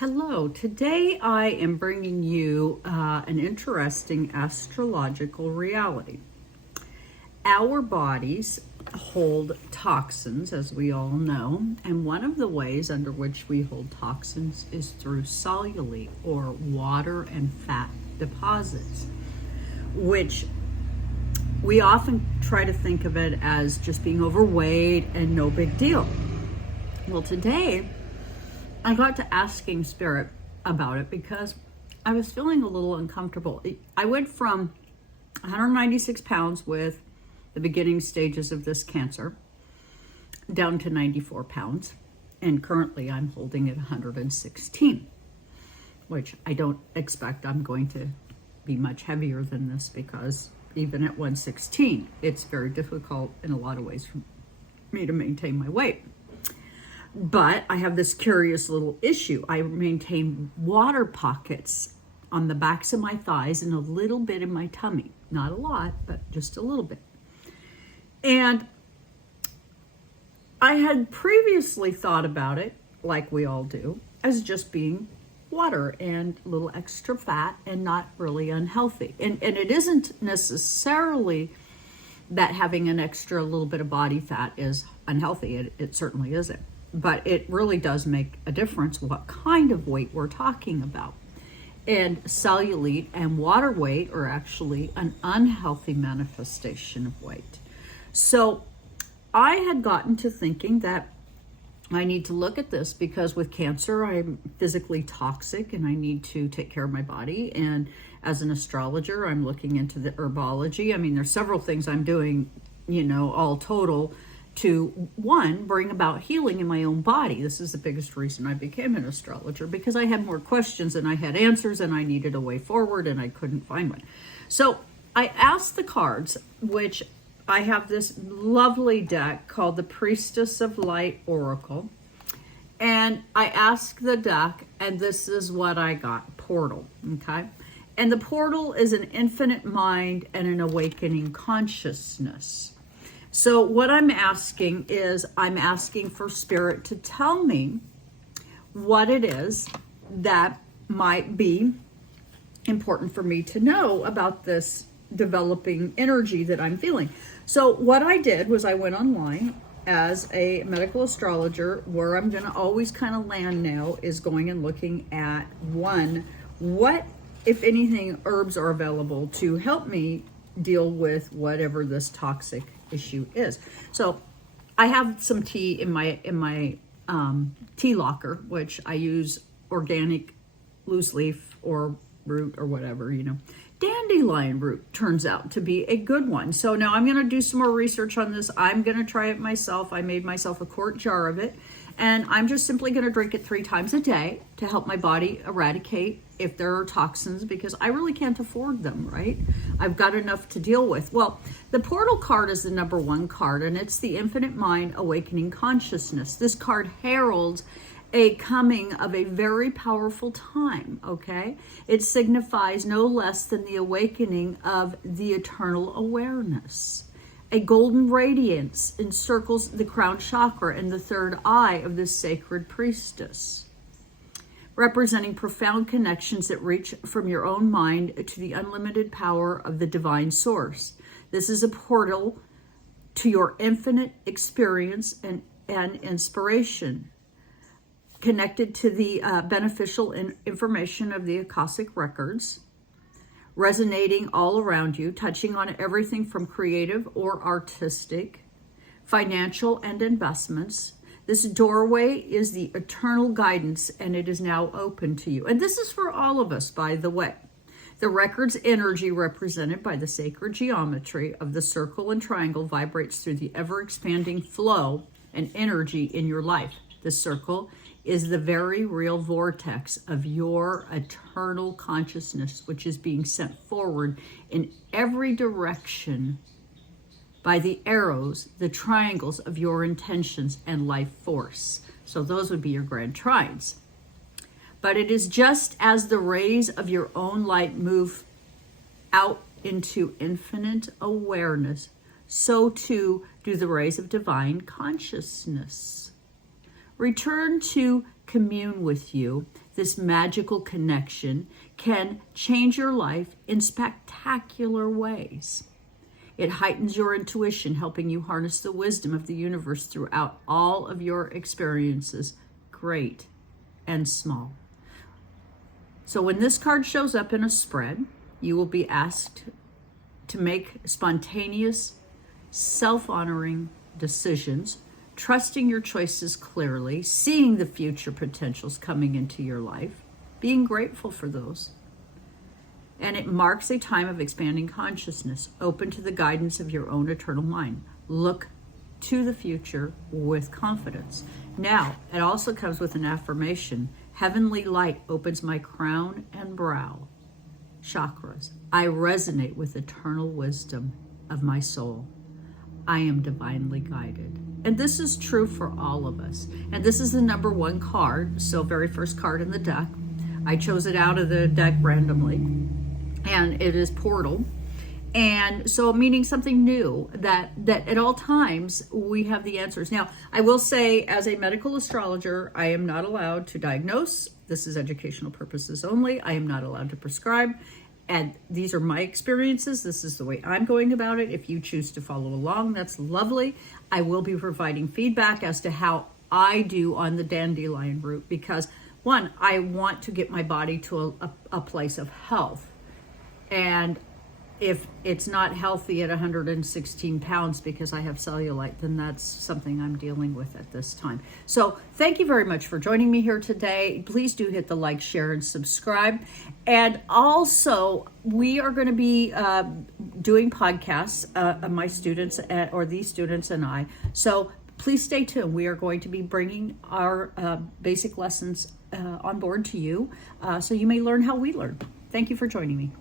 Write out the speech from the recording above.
Hello, today I am bringing you an interesting astrological reality. Our bodies hold toxins, as we all know, and one of the ways under which we hold toxins is through cellulite, or water and fat deposits, which we often try to think of it as just being overweight and no big deal. Well, today I got to asking Spirit about it because I was feeling a little uncomfortable. I went from 196 pounds with the beginning stages of this cancer down to 94 pounds. And currently I'm holding at 116, which I don't expect I'm going to be much heavier than this, because even at 116, it's very difficult in a lot of ways for me to maintain my weight. But I have this curious little issue. I maintain water pockets on the backs of my thighs and a little bit in my tummy. Not a lot, but just a little bit. And I had previously thought about it, like we all do, as just being water and a little extra fat and not really unhealthy. And it isn't necessarily that having an extra little bit of body fat is unhealthy. It certainly isn't. But it really does make a difference what kind of weight we're talking about. And cellulite and water weight are actually an unhealthy manifestation of weight. So I had gotten to thinking that I need to look at this, because with cancer, I'm physically toxic and I need to take care of my body. And as an astrologer, I'm looking into the herbology. I mean, there's several things I'm doing, all total, to one, bring about healing in my own body. This is the biggest reason I became an astrologer, because I had more questions than I had answers, and I needed a way forward, and I couldn't find one. So I asked the cards, which I have this lovely deck called the Priestess of Light Oracle, and I asked the deck, and this is what I got: Portal. Okay. And the portal is an infinite mind and an awakening consciousness. So what I'm asking is, I'm asking for Spirit to tell me what it is that might be important for me to know about this developing energy that I'm feeling. So what I did was I went online as a medical astrologer. Where I'm going to always kind of land now is going and looking at, one, what, if anything, herbs are available to help me deal with whatever this toxic issue is. So I have some tea in my tea locker, which I use organic loose leaf or root or whatever, Dandelion root turns out to be a good one. So now I'm going to do some more research on this. I'm going to try it myself. I made myself a quart jar of it, and I'm just simply going to drink it 3 times a day to help my body eradicate if there are toxins, because I really can't afford them, right? I've got enough to deal with. Well, the portal card is the number 1 card, and it's the infinite mind awakening consciousness. This card heralds a coming of a very powerful time, okay? It signifies no less than the awakening of the eternal awareness. A golden radiance encircles the crown chakra and the third eye of this sacred priestess, representing profound connections that reach from your own mind to the unlimited power of the divine source. This is a portal to your infinite experience and inspiration, connected to the beneficial information of the Akashic records, resonating all around you, touching on everything from creative or artistic, financial, and investments. This doorway is the eternal guidance, and it is now open to you. And this is for all of us, by the way. The record's energy, represented by the sacred geometry of the circle and triangle, vibrates through the ever-expanding flow and energy in your life. The circle is the very real vortex of your eternal consciousness, which is being sent forward in every direction by the arrows, the triangles of your intentions and life force. So those would be your grand trines. But it is just as the rays of your own light move out into infinite awareness, so too do the rays of divine consciousness. Return to commune with you, this magical connection, can change your life in spectacular ways. It heightens your intuition, helping you harness the wisdom of the universe throughout all of your experiences, great and small. So when this card shows up in a spread, you will be asked to make spontaneous, self-honoring decisions, trusting your choices clearly, seeing the future potentials coming into your life, being grateful for those. And it marks a time of expanding consciousness, open to the guidance of your own eternal mind. Look to the future with confidence. Now, it also comes with an affirmation. Heavenly light opens my crown and brow chakras. I resonate with eternal wisdom of my soul. I am divinely guided. And this is true for all of us. And this is the number 1 card, so very first card in the deck. I chose it out of the deck randomly. And it is Portal. And so meaning something new, that at all times we have the answers. Now, I will say, as a medical astrologer, I am not allowed to diagnose. This is educational purposes only. I am not allowed to prescribe. And these are my experiences. This is the way I'm going about it. If you choose to follow along, that's lovely. I will be providing feedback as to how I do on the Dandelion route, because one, I want to get my body to a place of health. And if it's not healthy at 116 pounds because I have cellulite, then that's something I'm dealing with at this time. So thank you very much for joining me here today. Please do hit the like, share, and subscribe. And also, we are going to be doing podcasts, my students, or these students and I. So please stay tuned. We are going to be bringing our basic lessons on board to you, so you may learn how we learn. Thank you for joining me.